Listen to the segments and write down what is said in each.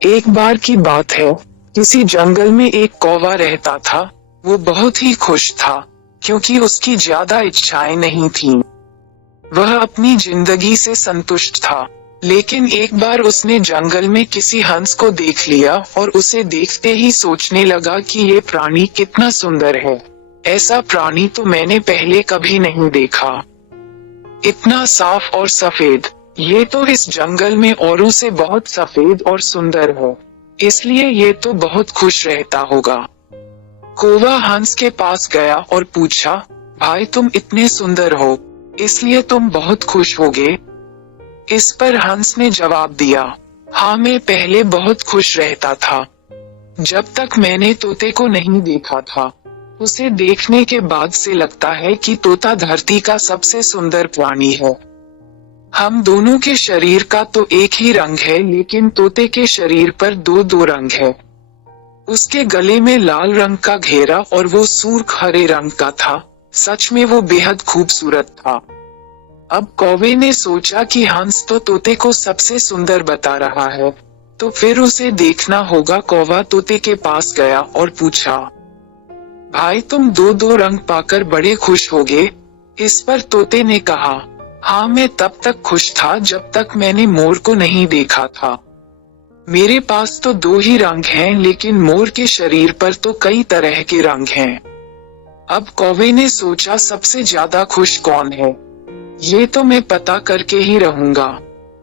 एक बार की बात है, किसी जंगल में एक कौवा रहता था। वो बहुत ही खुश था, क्योंकि उसकी ज्यादा इच्छाएं नहीं थीं। वह अपनी जिंदगी से संतुष्ट था। लेकिन एक बार उसने जंगल में किसी हंस को देख लिया और उसे देखते ही सोचने लगा कि ये प्राणी कितना सुंदर है। ऐसा प्राणी तो मैंने पहले कभी नहीं देखा। इतना साफ और सफेद, ये तो इस जंगल में औरों से बहुत सफेद और सुंदर है, इसलिए ये तो बहुत खुश रहता होगा। कौवा हंस के पास गया और पूछा, भाई तुम इतने सुंदर हो, इसलिए तुम बहुत खुश होगे? इस पर हंस ने जवाब दिया, हाँ मैं पहले बहुत खुश रहता था, जब तक मैंने तोते को नहीं देखा था। उसे देखने के बाद से लगता है कि तोता धरती का सबसे सुंदर प्राणी है। हम दोनों के शरीर का तो एक ही रंग है, लेकिन तोते के शरीर पर दो दो रंग है। उसके गले में लाल रंग का घेरा और वो सुर्ख हरे रंग का था। सच में वो बेहद खूबसूरत था। अब कौवे ने सोचा कि हंस तो तोते को सबसे सुंदर बता रहा है, तो फिर उसे देखना होगा। कौवा तोते के पास गया और पूछा, भाई तुम दो दो रंग पाकर बड़े खुश होगे? इस पर तोते ने कहा, हाँ मैं तब तक खुश था जब तक मैंने मोर को नहीं देखा था। मेरे पास तो दो ही रंग हैं, लेकिन मोर के शरीर पर तो कई तरह के रंग हैं। अब कौवे ने सोचा, सबसे ज्यादा खुश कौन है, ये तो मैं पता करके ही रहूंगा,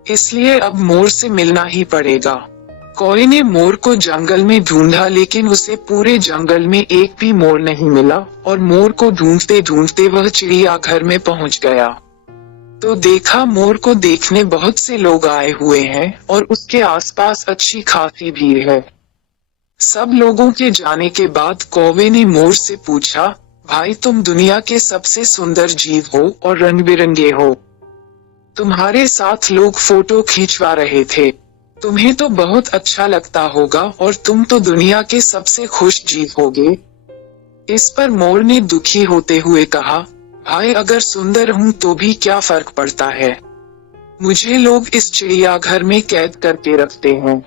इसलिए अब मोर से मिलना ही पड़ेगा। कौवे ने मोर को जंगल में ढूंढा, लेकिन उसे पूरे जंगल में एक भी मोर नहीं मिला और मोर को ढूंढते ढूंढते वह चिड़ियाघर में पहुंच गया। तो देखा, मोर को देखने बहुत से लोग आए हुए हैं और उसके आसपास अच्छी खासी भीड़ है। सब लोगों के जाने के बाद कौवे ने मोर से पूछा, भाई तुम दुनिया के सबसे सुंदर जीव हो और रंग बिरंगे हो। तुम्हारे साथ लोग फोटो खींचवा रहे थे, तुम्हें तो बहुत अच्छा लगता होगा और तुम तो दुनिया के सबसे खुश जीव होगे। इस पर मोर ने दुखी होते हुए कहा, भाई अगर सुंदर हूँ तो भी क्या फर्क पड़ता है, मुझे लोग इस चिड़ियाघर में कैद करके रखते हैं,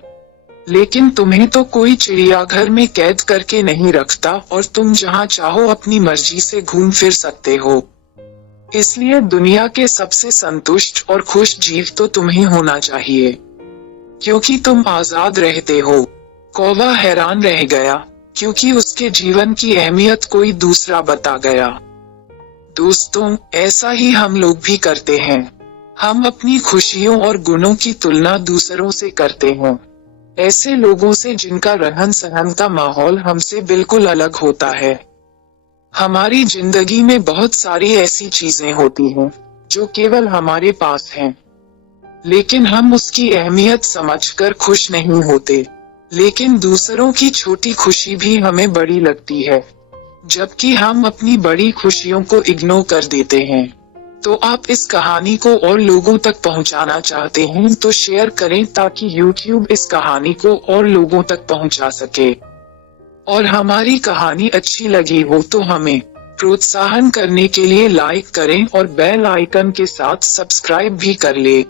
लेकिन तुम्हें तो कोई चिड़ियाघर में कैद करके नहीं रखता और तुम जहाँ चाहो अपनी मर्जी से घूम फिर सकते हो। इसलिए दुनिया के सबसे संतुष्ट और खुश जीव तो तुम्हें होना चाहिए, क्योंकि तुम आजाद रहते हो। कौवा हैरान रह गया, क्योंकि उसके जीवन की अहमियत कोई दूसरा बता गया। दोस्तों, ऐसा ही हम लोग भी करते हैं। हम अपनी खुशियों और गुणों की तुलना दूसरों से करते हैं, ऐसे लोगों से जिनका रहन सहन का माहौल हमसे बिल्कुल अलग होता है। हमारी जिंदगी में बहुत सारी ऐसी चीजें होती हैं जो केवल हमारे पास हैं, लेकिन हम उसकी अहमियत समझकर खुश नहीं होते। लेकिन दूसरों की छोटी खुशी भी हमें बड़ी लगती है, जबकि हम अपनी बड़ी खुशियों को इग्नोर कर देते हैं। तो आप इस कहानी को और लोगों तक पहुंचाना चाहते हैं तो शेयर करें, ताकि YouTube इस कहानी को और लोगों तक पहुंचा सके। और हमारी कहानी अच्छी लगी हो तो हमें प्रोत्साहन करने के लिए लाइक करें और बेल आइकन के साथ सब्सक्राइब भी कर ले।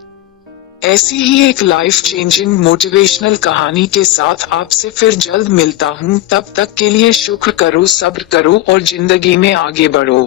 ऐसी ही एक लाइफ चेंजिंग मोटिवेशनल कहानी के साथ आपसे फिर जल्द मिलता हूँ। तब तक के लिए शुक्र करो, सब्र करो और जिंदगी में आगे बढ़ो।